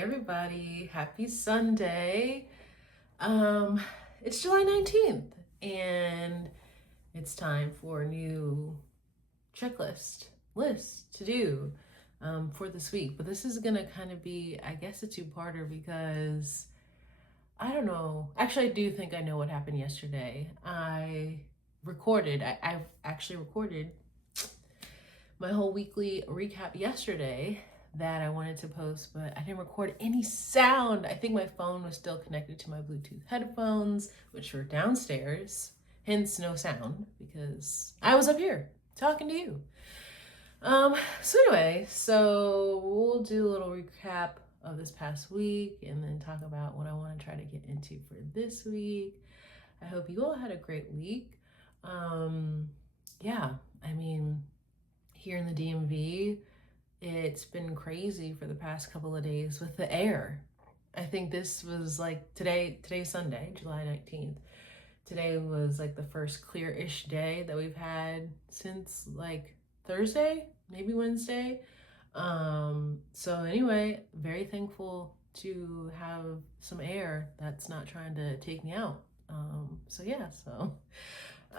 Hey everybody, happy Sunday. Um, it's July 19th and it's time for a new checklist list to do for this week. But this is gonna kind of be, I guess, a two-parter because I don't know. Actually, I do think I know what happened yesterday. I've actually recorded my whole weekly recap yesterday that I wanted to post, but I didn't record any sound. I think my phone was still connected to my Bluetooth headphones, which were downstairs, hence no sound because I was up here talking to you. So we'll do a little recap of this past week and then talk about what I want to try to get into for this week. I hope you all had a great week. Yeah, I mean, here in the DMV, it's been crazy for the past couple of days with the air. I think this was like today's Sunday, July 19th. Today was like the first clear-ish day that we've had since like Thursday, maybe Wednesday. So anyway, very thankful to have some air that's not trying to take me out.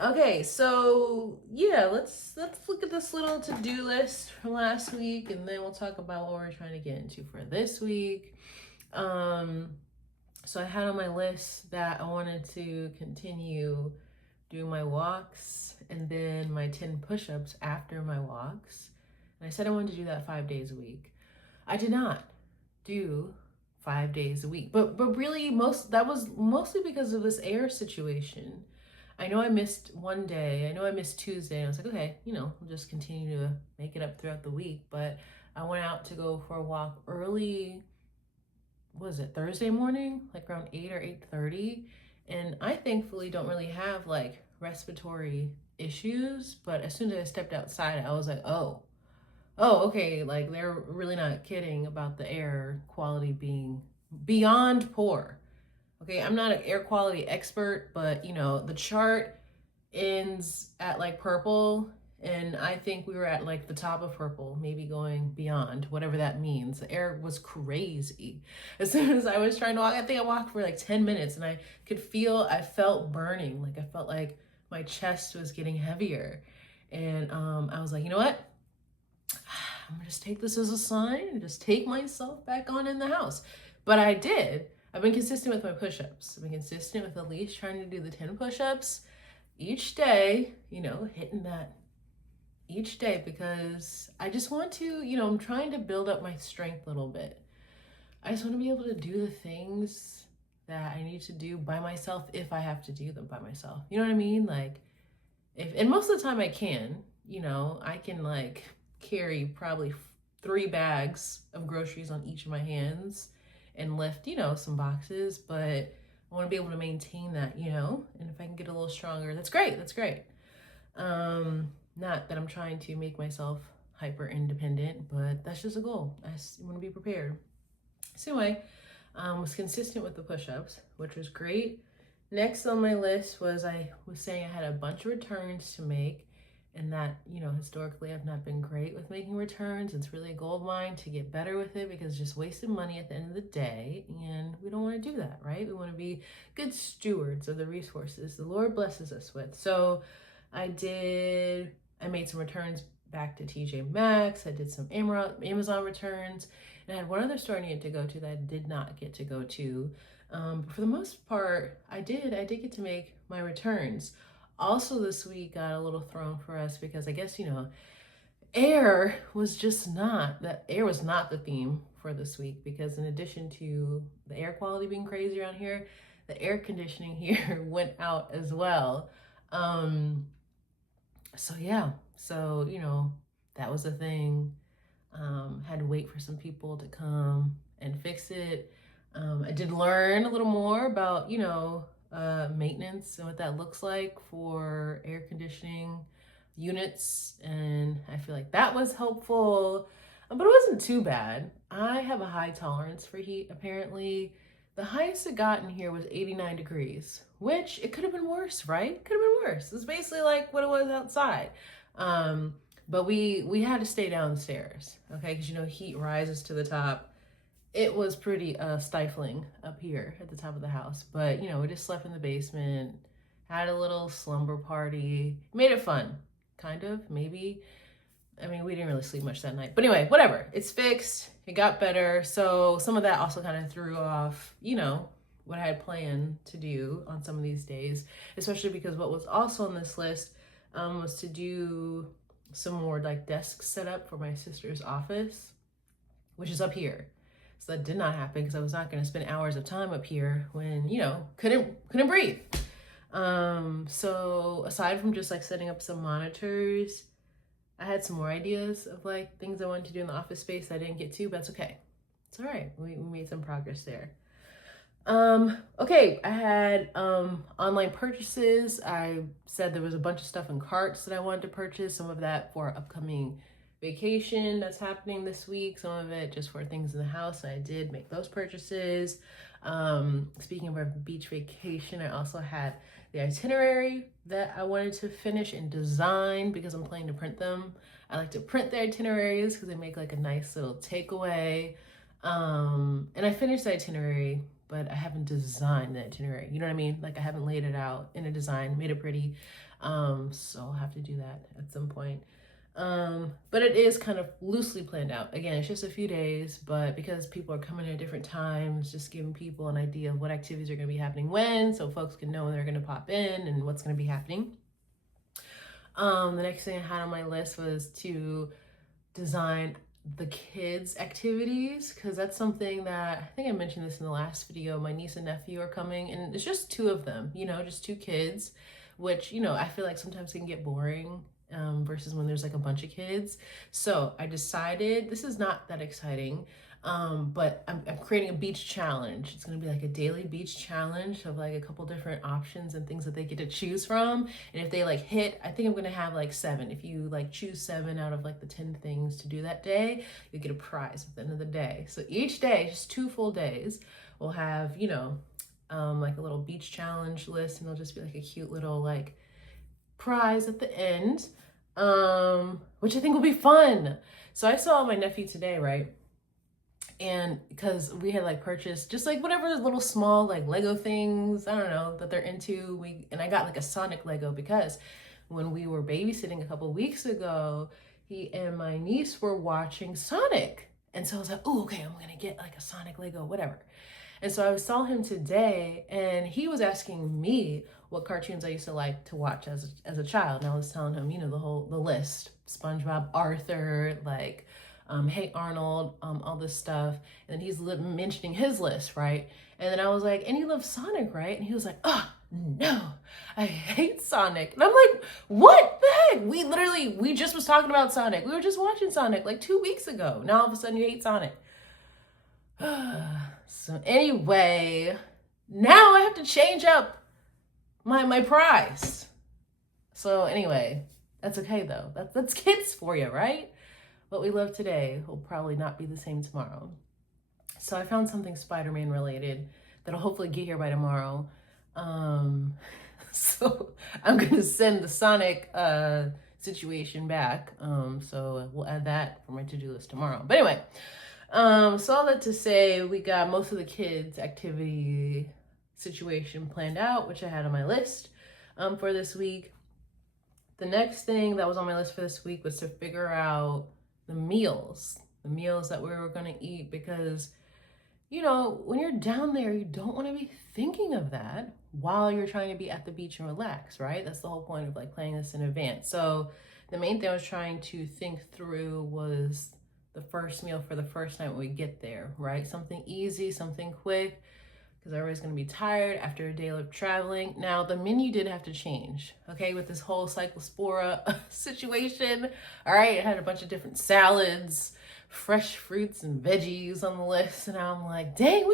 Okay, so yeah, let's look at this little to-do list from last week, and then we'll talk about what we're trying to get into for this week. So I had on my list that I wanted to continue doing my walks and then my 10 push-ups after my walks. And I said I wanted to do that 5 days a week. I did not do 5 days a week, but really that was mostly because of this air situation. I know I missed one day. I know I missed Tuesday. And I was like, okay, I'll just continue to make it up throughout the week. But I went out to go for a walk early, what was it, Thursday morning, like around 8 or 8:30. And I thankfully don't really have like respiratory issues. But as soon as I stepped outside, I was like, oh, okay. Like they're really not kidding about the air quality being beyond poor. Okay, I'm not an air quality expert, but the chart ends at like purple, and I think we were at like the top of purple, maybe going beyond, whatever that means. The air was crazy. As soon as I was trying to walk, I think I walked for like 10 minutes and I felt burning. Like I felt like my chest was getting heavier. And I was like, you know what? I'm gonna just take this as a sign and just take myself back on in the house. But I did. I've been consistent with my push-ups. I've been consistent with at least trying to do the 10 push-ups each day, hitting that each day because I just want to, I'm trying to build up my strength a little bit. I just want to be able to do the things that I need to do by myself if I have to do them by myself. You know what I mean? Like, and most of the time I can, I can like carry probably 3 bags of groceries on each of my hands and lift, some boxes, but I want to be able to maintain that, and if I can get a little stronger, that's great. Not that I'm trying to make myself hyper independent, but that's just a goal. I just want to be prepared. So anyway, was consistent with the push-ups, which was great. Next on my list was I was saying I had a bunch of returns to make, and that, historically I've not been great with making returns. It's really a goal of mine to get better with it because it's just wasted money at the end of the day, and we don't want to do that, right? We want to be good stewards of the resources the Lord blesses us with. So I made some returns back to TJ Maxx. I did some Amazon returns, and I had one other store I needed to go to that I did not get to go to. But for the most part, I did get to make my returns. Also this week got a little thrown for us because I guess, air was not the theme for this week, because in addition to the air quality being crazy around here, the air conditioning here went out as well. So that was a thing. Had to wait for some people to come and fix it. I did learn a little more about, maintenance and what that looks like for air conditioning units, and I feel like that was helpful, but it wasn't too bad. I have a high tolerance for heat, apparently. The highest it got in here was 89 degrees, which it could have been worse, right? Could have been worse. It's basically like what it was outside. But we had to stay downstairs, okay? Because heat rises to the top it was pretty stifling up here at the top of the house. But, you know, we just slept in the basement, had a little slumber party, made it fun, kind of, maybe. I mean, we didn't really sleep much that night. But anyway, whatever. It's fixed. It got better. So some of that also kind of threw off, you know, what I had planned to do on some of these days, especially because what was also on this list was to do some more like desk setup for my sister's office, which is up here. So that did not happen because I was not going to spend hours of time up here when, you know, couldn't breathe. So aside from just like setting up some monitors, I had some more ideas of like things I wanted to do in the office space I didn't get to, but that's okay. It's all right. We made some progress there. Okay, I had online purchases. I said there was a bunch of stuff in carts that I wanted to purchase, some of that for upcoming vacation that's happening this week, some of it just for things in the house. I did make those purchases. Speaking of our beach vacation, I also had the itinerary that I wanted to finish and design because I'm planning to print them. I like to print the itineraries because they make like a nice little takeaway. And I finished the itinerary, but I haven't designed the itinerary. You know what I mean? Like I haven't laid it out in a design, made it pretty. So I'll have to do that at some point. But it is kind of loosely planned out. Again, it's just a few days, but because people are coming at different times, just giving people an idea of what activities are going to be happening when, so folks can know when they're going to pop in and what's going to be happening. The next thing I had on my list was to design the kids' activities, because that's something that I think I mentioned this in the last video. My niece and nephew are coming, and it's just two of them, you know, just two kids, which, you know, I feel like sometimes can get boring. Versus when there's like a bunch of kids. So I decided, this is not that exciting, but I'm creating a beach challenge. It's gonna be like a daily beach challenge of like a couple different options and things that they get to choose from. And if they like hit, I think I'm gonna have like 7. If you like choose 7 out of like the 10 things to do that day, you get a prize at the end of the day. So each day, just 2 full days, we'll have, you know, like a little beach challenge list, and it'll just be like a cute little like prize at the end, which I think will be fun. So I saw my nephew today, right? And because we had like purchased just like whatever little small like Lego things, I don't know, that they're into. And I got like a Sonic Lego because when we were babysitting a couple weeks ago, he and my niece were watching Sonic. And so I was like, oh, okay, I'm gonna get like a Sonic Lego, whatever. And so I saw him today, and he was asking me what cartoons I used to like to watch as a child. And I was telling him, you know, the list: SpongeBob, Arthur, like Hey Arnold, all this stuff. And then he's mentioning his list, right? And then I was like, and you love Sonic, right? And he was like, oh, no, I hate Sonic. And I'm like, what the heck? We just was talking about Sonic. We were just watching Sonic like 2 weeks ago. Now all of a sudden you hate Sonic. So anyway, now I have to change up my prize. So anyway, that's okay though. That's kids for you, right? What we love today will probably not be the same tomorrow. So I found something Spider-Man related that'll hopefully get here by tomorrow. So I'm gonna send the Sonic situation back. So we'll add that for my to-do list tomorrow. But anyway, so all that to say, we got most of the kids' activity situation planned out, which I had on my list for this week. The next thing that was on my list for this week was to figure out the meals that we were going to eat, because, you know, when you're down there, you don't want to be thinking of that while you're trying to be at the beach and relax, right? That's the whole point of like planning this in advance. So the main thing I was trying to think through was the first meal for the first night when we get there, right? Something easy, something quick, because everybody's going to be tired after a day of traveling. Now, the menu did have to change, okay, with this whole Cyclospora situation. All right, it had a bunch of different salads, fresh fruits and veggies on the list, and I'm like, dang,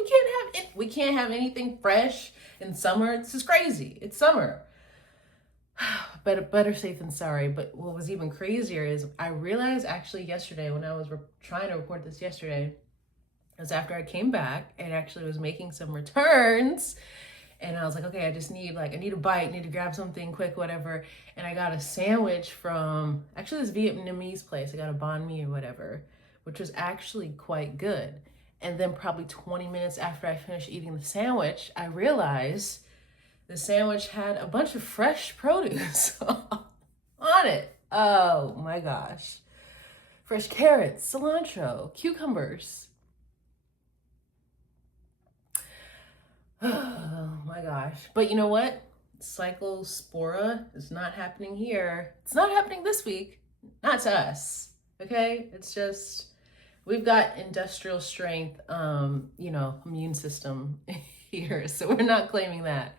we can't have anything fresh in summer. This is crazy. It's summer. Better safe than sorry. But what was even crazier is I realized actually yesterday, when I was trying to record this yesterday, was after I came back and actually was making some returns, and I was like, okay, I need a bite, need to grab something quick, whatever. And I got a sandwich from actually this Vietnamese place. I got a banh mi or whatever, which was actually quite good. And then probably 20 minutes after I finished eating the sandwich, I realized the sandwich had a bunch of fresh produce on it. Oh my gosh. Fresh carrots, cilantro, cucumbers. Oh my gosh. But you know what? Cyclospora is not happening here. It's not happening this week. Not to us. Okay? It's just, we've got industrial strength, immune system here. So we're not claiming that.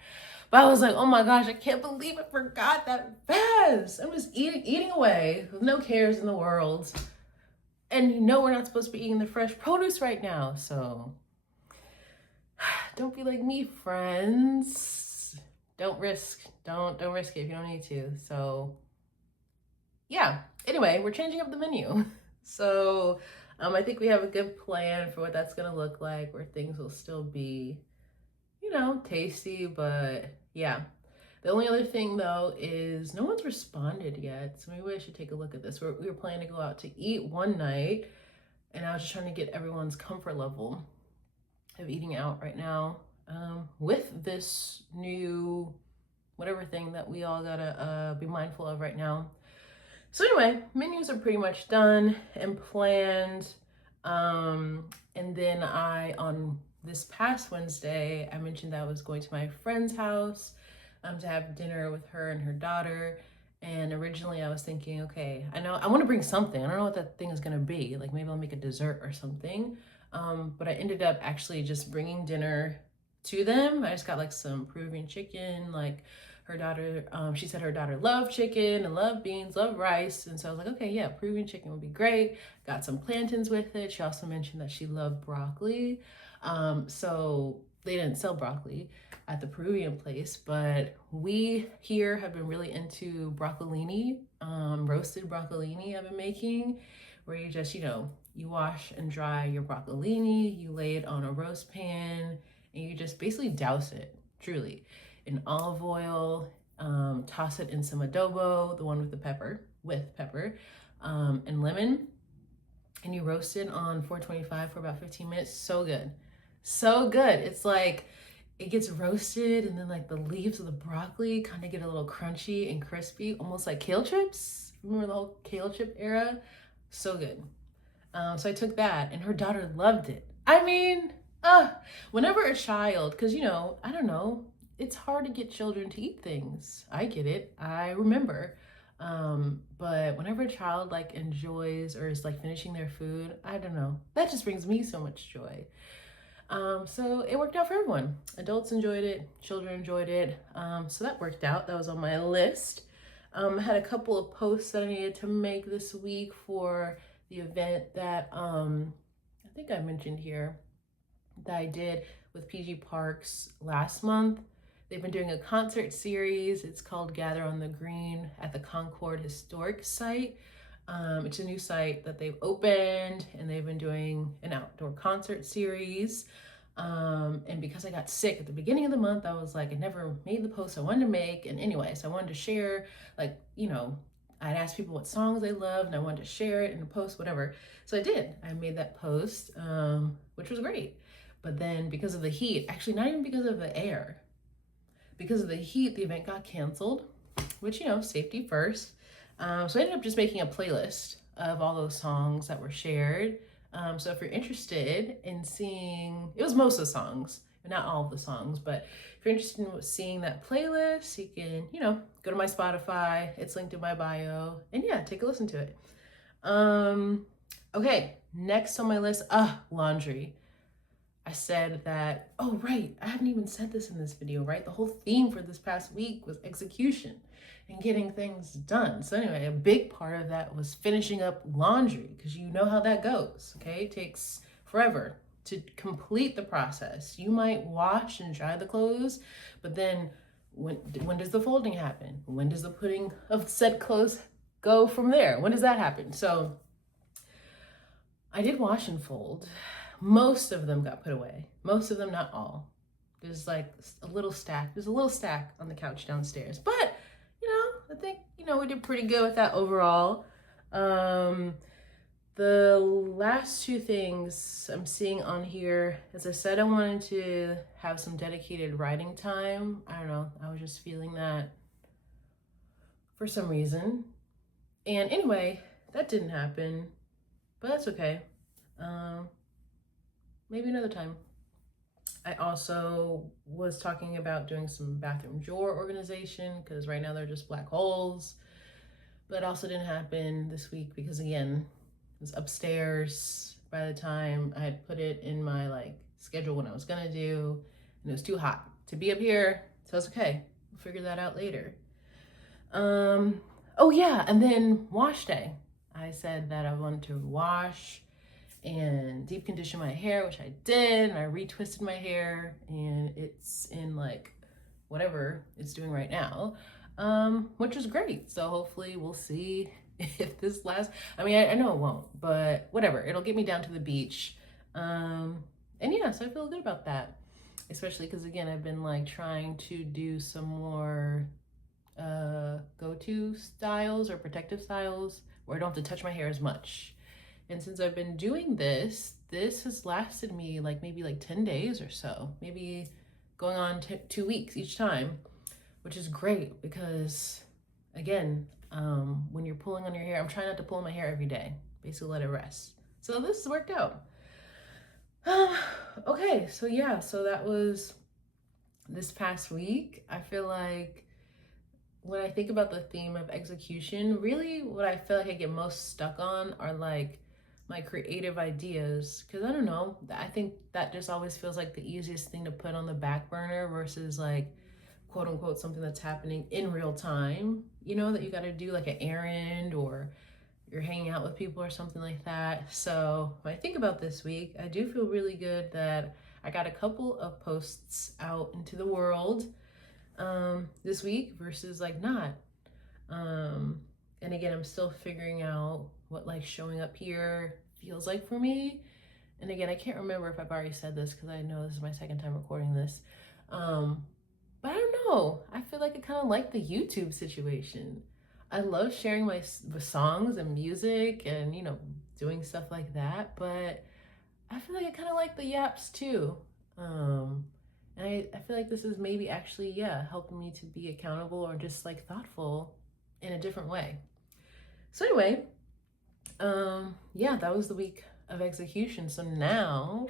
But I was like, oh my gosh, I can't believe I forgot that fast. I was eating away with no cares in the world. And we're not supposed to be eating the fresh produce right now. So don't be like me, friends. Don't risk it if you don't need to. So yeah, anyway, we're changing up the menu. So I think we have a good plan for what that's gonna look like, where things will still be, tasty, but yeah. The only other thing though is no one's responded yet. So maybe I should take a look at this. We were planning to go out to eat one night, and I was just trying to get everyone's comfort level of eating out right now with this new whatever thing that we all gotta be mindful of right now. So anyway, menus are pretty much done and planned. And then on this past Wednesday, I mentioned that I was going to my friend's house to have dinner with her and her daughter. And originally I was thinking, okay, I want to bring something. I don't know what that thing is going to be. Like maybe I'll make a dessert or something. But I ended up actually just bringing dinner to them. I just got like some Peruvian chicken, like her daughter, she said her daughter loved chicken and loved beans, loved rice. And so I was like, okay, yeah, Peruvian chicken would be great. Got some plantains with it. She also mentioned that she loved broccoli. So they didn't sell broccoli at the Peruvian place, but we here have been really into broccolini, roasted broccolini I've been making, where you just, you wash and dry your broccolini, you lay it on a roast pan, and you just basically douse it, truly, in olive oil, toss it in some adobo, the one with pepper, and lemon, and you roast it on 425 for about 15 minutes. So good. So good. It's like, it gets roasted and then like the leaves of the broccoli kind of get a little crunchy and crispy, almost like kale chips. Remember the whole kale chip era? So good. So I took that and her daughter loved it. I mean, whenever a child, because I don't know, it's hard to get children to eat things. I get it. I remember. But whenever a child like enjoys or is like finishing their food, I don't know, that just brings me so much joy. So it worked out for everyone. Adults enjoyed it, children enjoyed it. So that worked out. That was on my list. I had a couple of posts that I needed to make this week for the event that I think I mentioned here that I did with PG Parks last month. They've been doing a concert series. It's called Gather on the Green at the Concord Historic Site. It's a new site that they've opened, and they've been doing an outdoor concert series. And because I got sick at the beginning of the month, I was like, I never made the post I wanted to make. And anyway, so I wanted to share, like, I'd ask people what songs they loved, and I wanted to share it in a post, whatever. So I did. I made that post, which was great. But then because of the heat, actually not even because of the air, because of the heat, the event got canceled, which, safety first. So I ended up just making a playlist of all those songs that were shared. So if you're interested in seeing, it was most of the songs, not all of the songs, but if you're interested in seeing that playlist, you can, go to my Spotify. It's linked in my bio, and yeah, take a listen to it. Okay, next on my list, laundry. I said that, oh right, I haven't even said this in this video, right? The whole theme for this past week was execution and getting things done. So anyway, a big part of that was finishing up laundry, because you know how that goes, okay? It takes forever to complete the process. You might wash and dry the clothes, but then when does the folding happen? When does the putting of said clothes go from there? When does that happen? So I did wash and fold. Most of them got put away. Most of them, not all. There's like a little stack. There's a little stack on the couch downstairs. But, I think, we did pretty good with that overall. The The last two things I'm seeing on here, as I said, I wanted to have some dedicated writing time. I don't know, I was just feeling that for some reason. And anyway, that didn't happen, but that's okay. Maybe another time. I also was talking about doing some bathroom drawer organization because right now they're just black holes. But it also didn't happen this week because, again, it was upstairs by the time I had put it in my schedule when I was gonna do, and it was too hot to be up here, so it's okay. We'll figure that out later. Oh yeah, and then wash day. I said that I wanted to wash and deep condition my hair, which I did, and I retwisted my hair, and it's in whatever it's doing right now, which is great. So hopefully we'll see if this lasts. I mean, I know it won't, but whatever, it'll get me down to the beach. And yeah, so I feel good about that, especially because, again, I've been trying to do some more go-to styles or protective styles where I don't have to touch my hair as much. And since I've been doing this has lasted me maybe 10 days or so, maybe going on 2 weeks each time, which is great because, again, when you're pulling on your hair, I'm trying not to pull my hair every day, basically let it rest. So this has worked out. Okay, so yeah, so that was this past week. I feel like when I think about the theme of execution, really what I feel like I get most stuck on are my creative ideas, because I don't know, I think that just always feels like the easiest thing to put on the back burner versus quote unquote something that's happening in real time, that you got to do an errand or you're hanging out with people or something like that. So when I think about this week, I do feel really good that I got a couple of posts out into the world this week versus not. And again, I'm still figuring out what showing up here feels like for me. And again, I can't remember if I've already said this because I know this is my second time recording this. But I don't know. I feel like I kind of like the YouTube situation. I love sharing my songs and music and, doing stuff like that. But I feel like I kind of like the yaps too. And I feel like this is maybe actually, helping me to be accountable or just thoughtful in a different way. So anyway, that was the week of execution. So now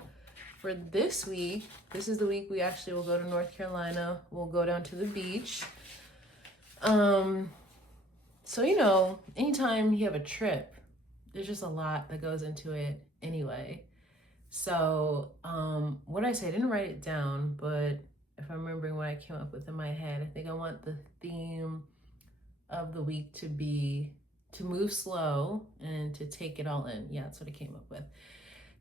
for this week, this is the week we actually will go to North Carolina. We'll go down to the beach. So, anytime you have a trip, there's just a lot that goes into it anyway. So, what I say, I didn't write it down, but if I'm remembering what I came up with in my head, I think I want the theme of the week to be to move slow and to take it all in. Yeah, that's what I came up with.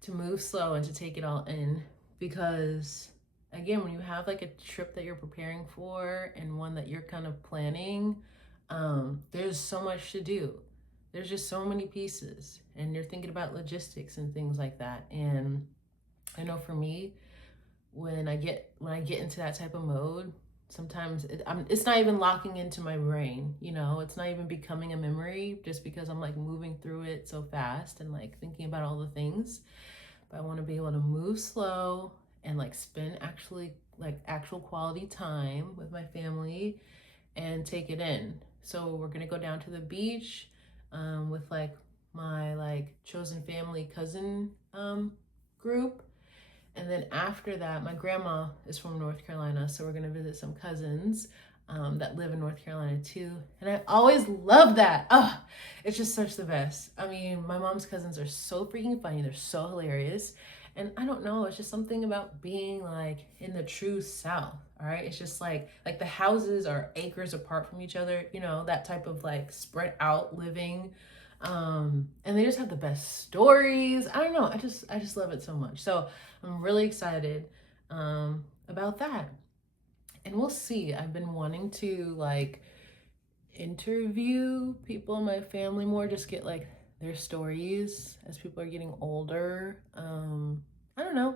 To move slow and to take it all in, because again, when you have a trip that you're preparing for and one that you're kind of planning, there's so much to do. There's just so many pieces, and you're thinking about logistics and things like that. And I know for me, when I get into that type of mode, sometimes it's not even locking into my brain, it's not even becoming a memory just because I'm moving through it so fast and thinking about all the things. But I want to be able to move slow and spend actual quality time with my family and take it in. So we're gonna go down to the beach with my chosen family cousin group. And then after that, my grandma is from North Carolina, so we're gonna visit some cousins that live in North Carolina too. And I always love that. Oh, it's just such the best. I mean, my mom's cousins are so freaking funny. They're so hilarious. And I don't know, it's just something about being in the true South, all right? It's just the houses are acres apart from each other, that type of spread out living. And they just have the best stories. I don't know, I just love it so much. So I'm really excited about that. And we'll see. I've been wanting to interview people in my family more, just get their stories as people are getting older. I don't know.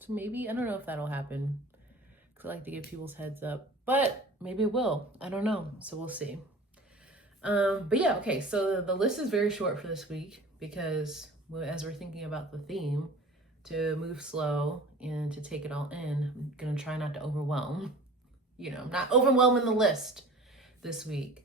So maybe, I don't know if that'll happen, because I like to give people's heads up, but maybe it will. I don't know. So we'll see. But yeah, okay. So the list is very short for this week because as we're thinking about the theme, to move slow and to take it all in. I'm gonna try not to overwhelm, not overwhelming the list this week.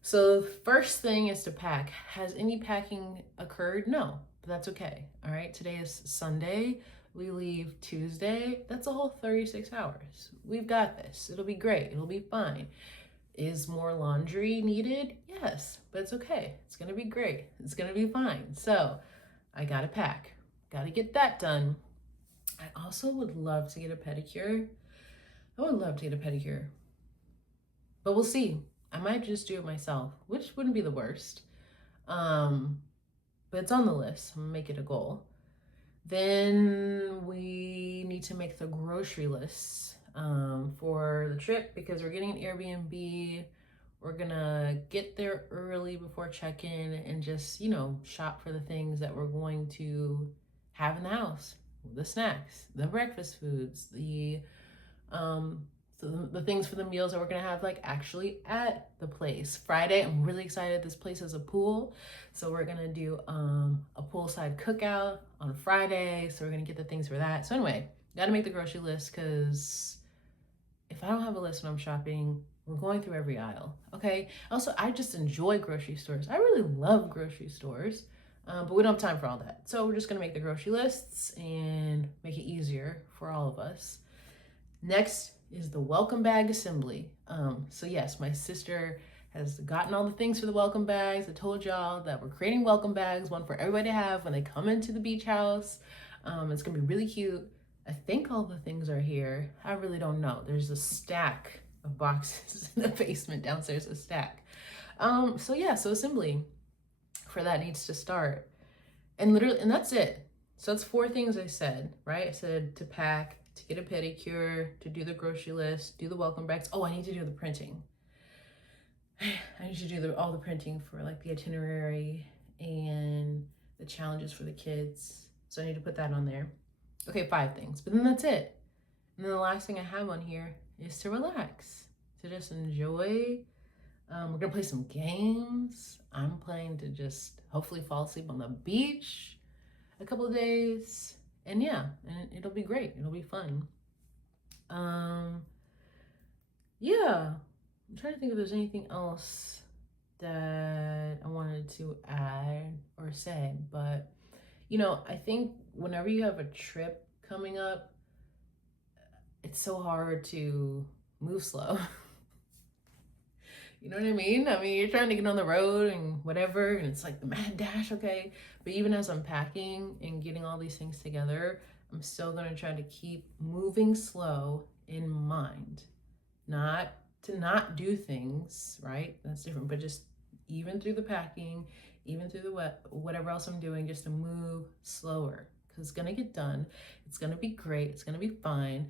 So first thing is to pack. Has any packing occurred? No, but that's okay. All right, today is Sunday. We leave Tuesday. That's a whole 36 hours. We've got this. It'll be great. It'll be fine. Is more laundry needed? Yes, but it's okay. It's gonna be great. It's gonna be fine. So I gotta pack. Gotta get that done. I also would love to get a pedicure. I would love to get a pedicure. But we'll see. I might just do it myself, which wouldn't be the worst. But it's on the list. I'm gonna make it a goal. Then we need to make the grocery lists for the trip because we're getting an Airbnb. We're gonna get there early before check-in and just, shop for the things that we're going to have in the house. The snacks, the breakfast foods, the things for the meals that we're gonna have actually at the place. Friday, I'm really excited. This place has a pool, so we're gonna do a poolside cookout on Friday. So we're gonna get the things for that. So anyway, gotta make the grocery list because if I don't have a list when I'm shopping, we're going through every aisle. Okay. Also, I just enjoy grocery stores. I really love grocery stores, but we don't have time for all that. So we're just gonna make the grocery lists and make it easier for all of us. Next is the welcome bag assembly. So yes, my sister has gotten all the things for the welcome bags. I told y'all that we're creating welcome bags, one for everybody to have when they come into the beach house. It's gonna be really cute. I think all the things are here. I really don't know. There's a stack of boxes in the basement downstairs, a stack. So assembly for that needs to start. And that's it. So that's 4 things I said, right? I said to pack, to get a pedicure, to do the grocery list, do the welcome bags. Oh, I need to do the printing. I need to do all the printing for the itinerary and the challenges for the kids. So I need to put that on there. Okay, 5 things, but then that's it. And then the last thing I have on here is to relax, to just enjoy. We're gonna play some games. I'm planning to just hopefully fall asleep on the beach a couple of days. And yeah, and it'll be great. It'll be fun. Yeah, I'm trying to think if there's anything else that I wanted to add or say, but I think whenever you have a trip coming up, it's so hard to move slow. You know what I mean? You're trying to get on the road and whatever, and it's the mad dash, okay? But even as I'm packing and getting all these things together, I'm still gonna try to keep moving slow in mind. Not to not do things, right? That's different, but just even through the packing, even through the whatever else I'm doing, just to move slower, because it's gonna get done. It's gonna be great. It's gonna be fine.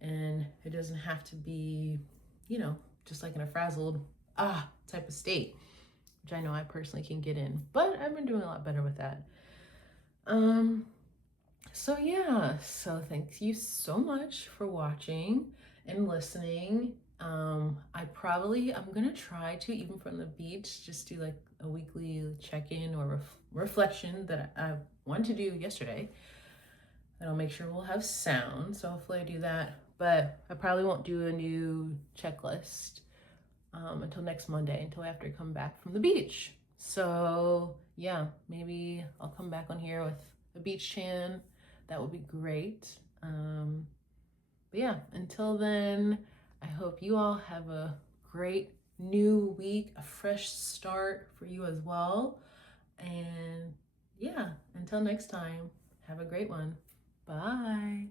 And it doesn't have to be, just in a frazzled type of state, which I know I personally can get in, but I've been doing a lot better with that. So yeah, so thank you so much for watching and listening. I'm gonna try to, even from the beach, just do a weekly check-in or reflection that I wanted to do yesterday. And I'll make sure we'll have sound, so hopefully I do that. But I probably won't do a new checklist until next Monday, until after I come back from the beach. So yeah, maybe I'll come back on here with a beach chan. That would be great. But yeah, until then, I hope you all have a great new week, a fresh start for you as well. And yeah, until next time, have a great one. Bye.